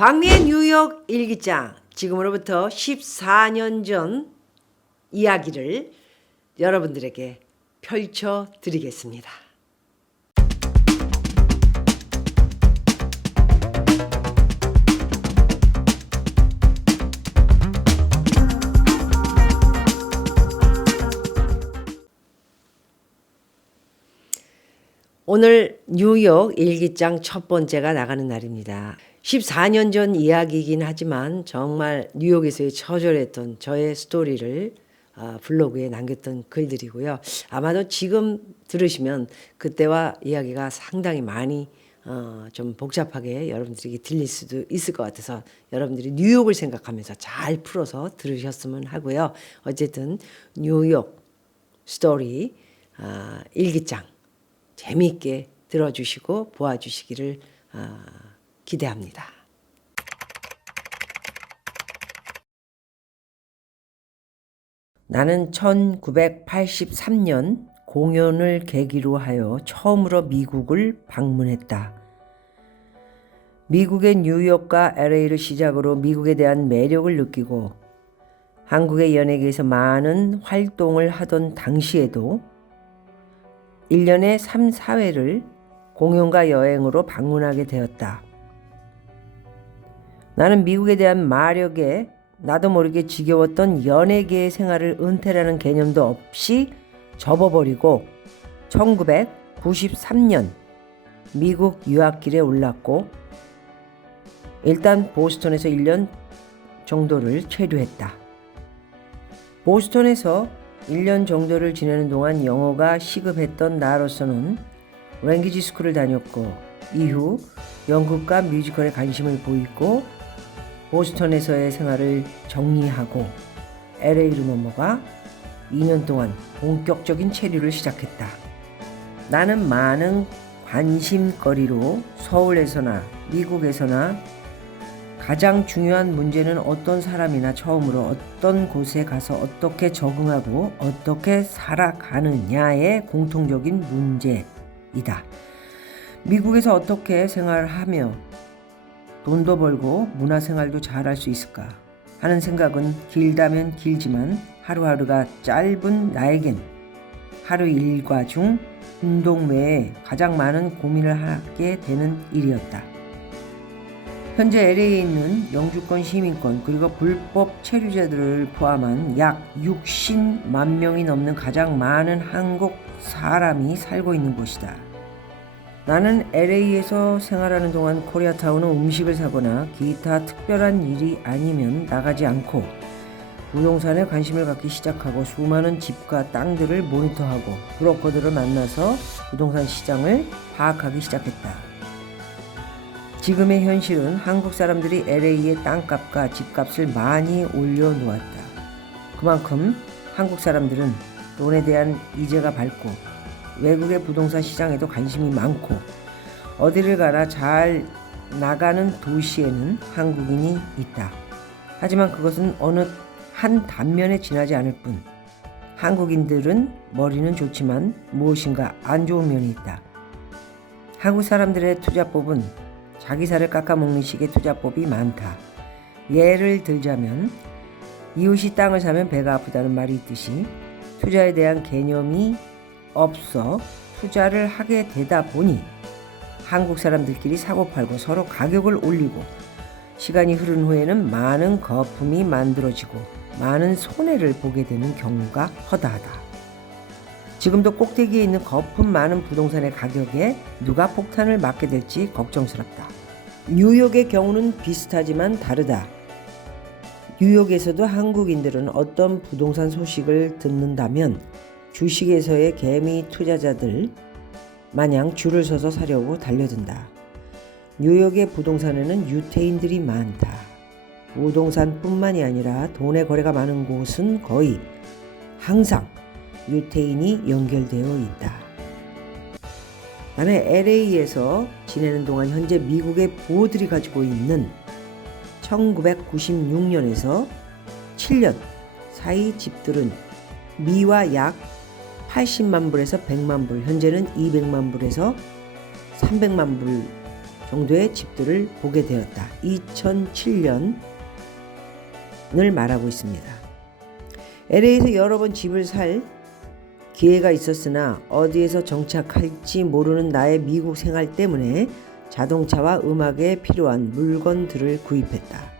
박미의 뉴욕 일기장 지금으로부터 14년 전 이야기를 여러분들에게 펼쳐 드리겠습니다. 오늘 뉴욕 일기장 첫 번째가 나가는 날입니다. 14년 전 이야기이긴 하지만 정말 뉴욕에서의 처절했던 저의 스토리를 아, 블로그에 남겼던 글들이고요. 아마도 지금 들으시면 그때와 이야기가 상당히 많이 어, 좀 복잡하게 여러분들에게 들릴 수도 있을 것 같아서 여러분들이 뉴욕을 생각하면서 잘 풀어서 들으셨으면 하고요. 어쨌든 뉴욕 스토리 아, 일기장 재미있게 들어주시고 보아주시기를 아, 기대합니다. 나는 1983년 공연을 계기로 하여 처음으로 미국을 방문했다. 미국의 뉴욕과 LA를 시작으로 미국에 대한 매력을 느끼고 한국의 연예계에서 많은 활동을 하던 당시에도 1년에 3, 4회를 공연과 여행으로 방문하게 되었다. 나는 미국에 대한 마력에 나도 모르게 지겨웠던 연예계의 생활을 은퇴라는 개념도 없이 접어버리고 1993년 미국 유학길에 올랐고 일단 보스턴에서 1년 정도를 체류했다. 보스턴에서 1년 정도를 지내는 동안 영어가 시급했던 나로서는 랭귀지 스쿨을 다녔고 이후 연극과 뮤지컬에 관심을 보이고 보스턴에서의 생활을 정리하고 LA로 넘어가 2년 동안 본격적인 체류를 시작했다. 나는 많은 관심거리로 서울에서나 미국에서나 가장 중요한 문제는 어떤 사람이나 처음으로 어떤 곳에 가서 어떻게 적응하고 어떻게 살아가느냐의 공통적인 문제이다. 미국에서 어떻게 생활하며 돈도 벌고 문화생활도 잘할 수 있을까 하는 생각은 길다면 길지만 하루하루가 짧은 나에겐 하루 일과 중 운동 외에 가장 많은 고민을 하게 되는 일이었다. 현재 LA에 있는 영주권 시민권 그리고 불법 체류자들을 포함한 약 60만 명이 넘는 가장 많은 한국 사람이 살고 있는 곳이다. 나는 LA에서 생활하는 동안 코리아타운은 음식을 사거나 기타 특별한 일이 아니면 나가지 않고 부동산에 관심을 갖기 시작하고 수많은 집과 땅들을 모니터하고 브로커들을 만나서 부동산 시장을 파악하기 시작했다. 지금의 현실은 한국 사람들이 LA의 땅값과 집값을 많이 올려놓았다. 그만큼 한국 사람들은 돈에 대한 이제가 밝고 외국의 부동산 시장에도 관심이 많고 어디를 가나 잘 나가는 도시에는 한국인이 있다. 하지만 그것은 어느 한 단면에 지나지 않을 뿐 한국인들은 머리는 좋지만 무엇인가 안 좋은 면이 있다. 한국 사람들의 투자법은 자기 살을 깎아먹는 식의 투자법이 많다. 예를 들자면 이웃이 땅을 사면 배가 아프다는 말이 있듯이 투자에 대한 개념이 없어 투자를 하게 되다 보니 한국 사람들끼리 사고팔고 서로 가격을 올리고 시간이 흐른 후에는 많은 거품이 만들어지고 많은 손해를 보게 되는 경우가 허다하다. 지금도 꼭대기에 있는 거품 많은 부동산의 가격에 누가 폭탄을 맞게 될지 걱정스럽다. 뉴욕의 경우는 비슷하지만 다르다. 뉴욕에서도 한국인들은 어떤 부동산 소식을 듣는다면 주식에서의 개미 투자자들 마냥 줄을 서서 사려고 달려든다. 뉴욕의 부동산에는 유태인들이 많다. 부동산뿐만이 아니라 돈의 거래가 많은 곳은 거의 항상 유태인이 연결되어 있다. 나는 LA에서 지내는 동안 현재 미국의 부호들이 가지고 있는 1996년에서 7년 사이 집들은 미와 약 80만 불에서 100만 불, 현재는 200만 불에서 300만 불 정도의 집들을 보게 되었다. 2007년을 말하고 있습니다. LA에서 여러 번 집을 살 기회가 있었으나 어디에서 정착할지 모르는 나의 미국 생활 때문에 자동차와 음악에 필요한 물건들을 구입했다.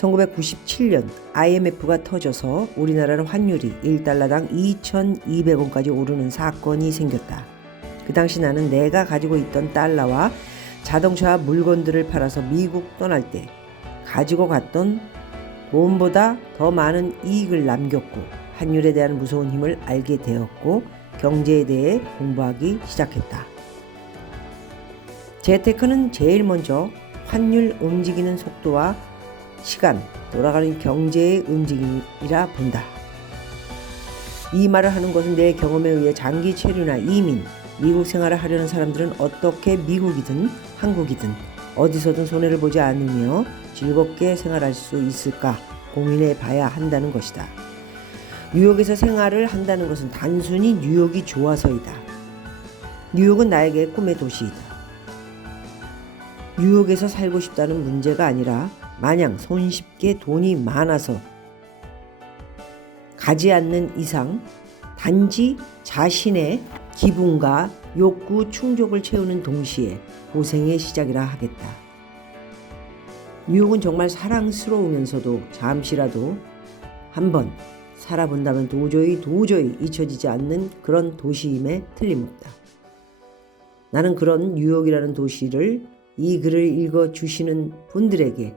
1997년 IMF가 터져서 우리나라는 환율이 1달러당 2,200원까지 오르는 사건이 생겼다. 그 당시 나는 내가 가지고 있던 달러와 자동차와 물건들을 팔아서 미국 떠날 때 가지고 갔던 돈보다 더 많은 이익을 남겼고 환율에 대한 무서운 힘을 알게 되었고 경제에 대해 공부하기 시작했다. 재테크는 제일 먼저 환율 움직이는 속도와 시간, 돌아가는 경제의 움직임이라 본다. 이 말을 하는 것은 내 경험에 의해 장기 체류나 이민, 미국 생활을 하려는 사람들은 어떻게 미국이든 한국이든 어디서든 손해를 보지 않으며 즐겁게 생활할 수 있을까 고민해 봐야 한다는 것이다. 뉴욕에서 생활을 한다는 것은 단순히 뉴욕이 좋아서이다. 뉴욕은 나에게 꿈의 도시이다. 뉴욕에서 살고 싶다는 문제가 아니라 마냥 손쉽게 돈이 많아서 가지 않는 이상 단지 자신의 기분과 욕구 충족을 채우는 동시에 고생의 시작이라 하겠다. 뉴욕은 정말 사랑스러우면서도 잠시라도 한번 살아본다면 도저히 도저히 잊혀지지 않는 그런 도시임에 틀림없다. 나는 그런 뉴욕이라는 도시를 이 글을 읽어 주시는 분들에게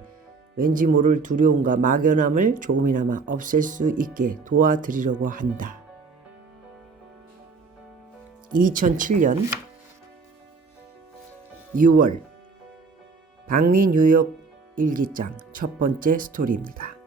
왠지 모를 두려움과 막연함을 조금이나마 없앨 수 있게 도와드리려고 한다. 2007년 6월 박미 뉴욕 일기장 첫 번째 스토리입니다.